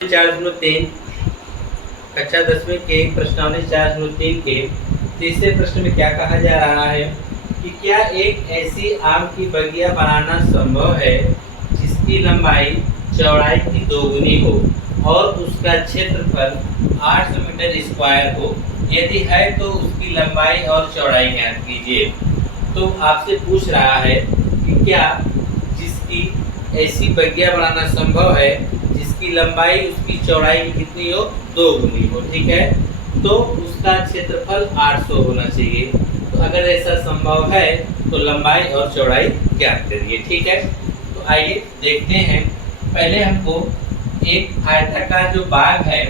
4.3 कक्षा 10वीं के प्रश्नावली 4.3 के तीसरे प्रश्न में क्या कहा जा रहा है कि क्या एक ऐसी आम की बगिया बनाना संभव है जिसकी लंबाई चौड़ाई की दोगुनी हो और उसका क्षेत्रफल 800 मीटर स्क्वायर हो। यदि है तो उसकी लंबाई और चौड़ाई ज्ञात कीजिए। तो आपसे पूछ रहा है कि क्या जिसकी ऐसी बगिया बनाना संभव है जिसकी लंबाई उसकी चौड़ाई की कितनी हो, 2 गुनी हो। ठीक है, तो उसका क्षेत्रफल 800 होना चाहिए। तो अगर ऐसा संभव है तो लंबाई और चौड़ाई ज्ञात करिए। ठीक है, तो आइए देखते हैं। पहले हमको एक आयताकार जो बाग है,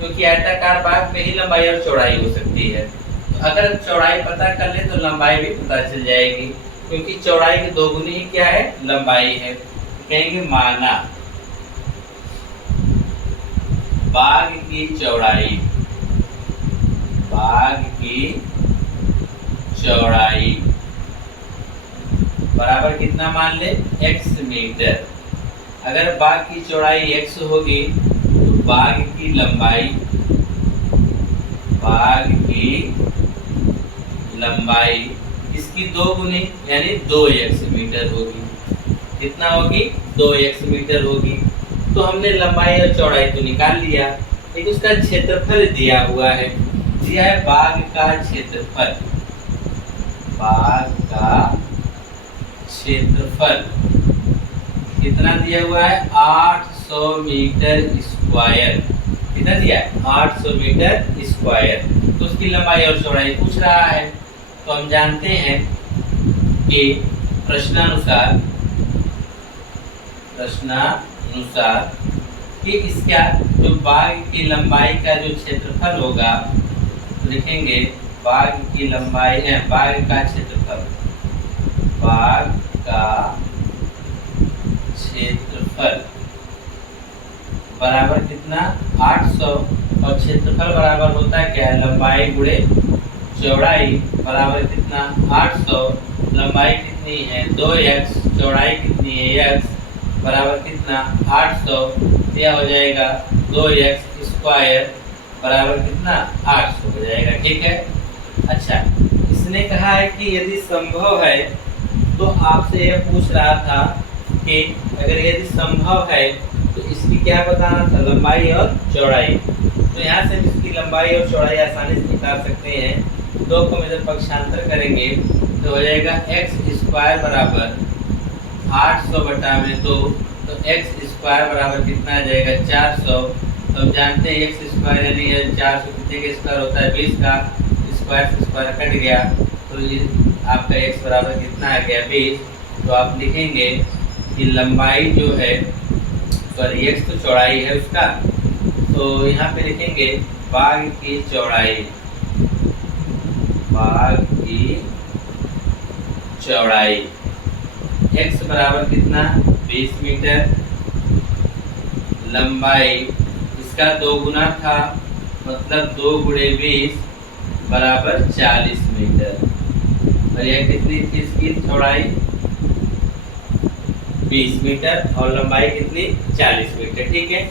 क्योंकि आयताकार बाग में ही लंबाई और चौड़ाई हो सकती है, तो अगर चौड़ाई पता कर ले तो लंबाई भी पता चल जाएगी, क्योंकि चौड़ाई की दोगुनी ही क्या है, लंबाई है। कहेंगे माना बाग की चौड़ाई बराबर कितना मान ले, x मीटर। अगर बाग की चौड़ाई x होगी तो बाग की लंबाई इसकी 2 गुनी यानी 2x मीटर होगी। कितना होगी, 2x मीटर होगी। तो हमने लंबाई और चौड़ाई तो निकाल लिया, लेकिन उसका क्षेत्रफल दिया हुआ है। दिया है बाग का क्षेत्रफल। कितना दिया हुआ है, 800 मीटर स्क्वायर। कितना दिया है, 800 मीटर स्क्वायर। तो उसकी लंबाई और चौड़ाई पूछ रहा है। तो हम जानते हैं कि प्रश्नानुसार कि इसका जो बाग की लंबाई का जो क्षेत्रफल होगा, तो लिखेंगे बाग का क्षेत्रफल बराबर कितना, 800। और क्षेत्रफल बराबर होता है क्या, लंबाई गुणे चौड़ाई बराबर कितना, 800। लंबाई कितनी है, 2x, चौड़ाई कितनी है, x बराबर कितना, 800। यह हो जाएगा 2x स्क्वायर बराबर कितना, 800 हो जाएगा। ठीक है। अच्छा, इसने कहा है कि यदि संभव है, तो आपसे यह पूछ रहा था कि अगर यदि संभव है तो इसकी क्या बताना था, लंबाई और चौड़ाई। तो यहाँ से इसकी लंबाई और चौड़ाई आसानी से निकाल सकते हैं। 2 को इधर पक्षांतर करेंगे तो हो जाएगा x स्क्वायर बराबर 800 बटा में 2। तो x स्क्वायर बराबर कितना आ जाएगा, 400। तो हम जानते हैं x स्क्वायर यानी 400 कितने का स्क्वायर होता है, 20 का। स्क्वायर से स्क्वायर कट गया तो ये आपका x बराबर कितना आ गया, 20। तो आप लिखेंगे कि लंबाई जो है, सॉरी x तो चौड़ाई है उसका, तो यहाँ पे लिखेंगे बाग की चौड़ाई x बराबर कितना, 20 मीटर। लंबाई इसका 2 गुना था, मतलब 2 गुणे 20 बराबर 40 मीटर। और यह कितनी थी, इसकी चौड़ाई 20 मीटर और लंबाई कितनी, 40 मीटर। ठीक है।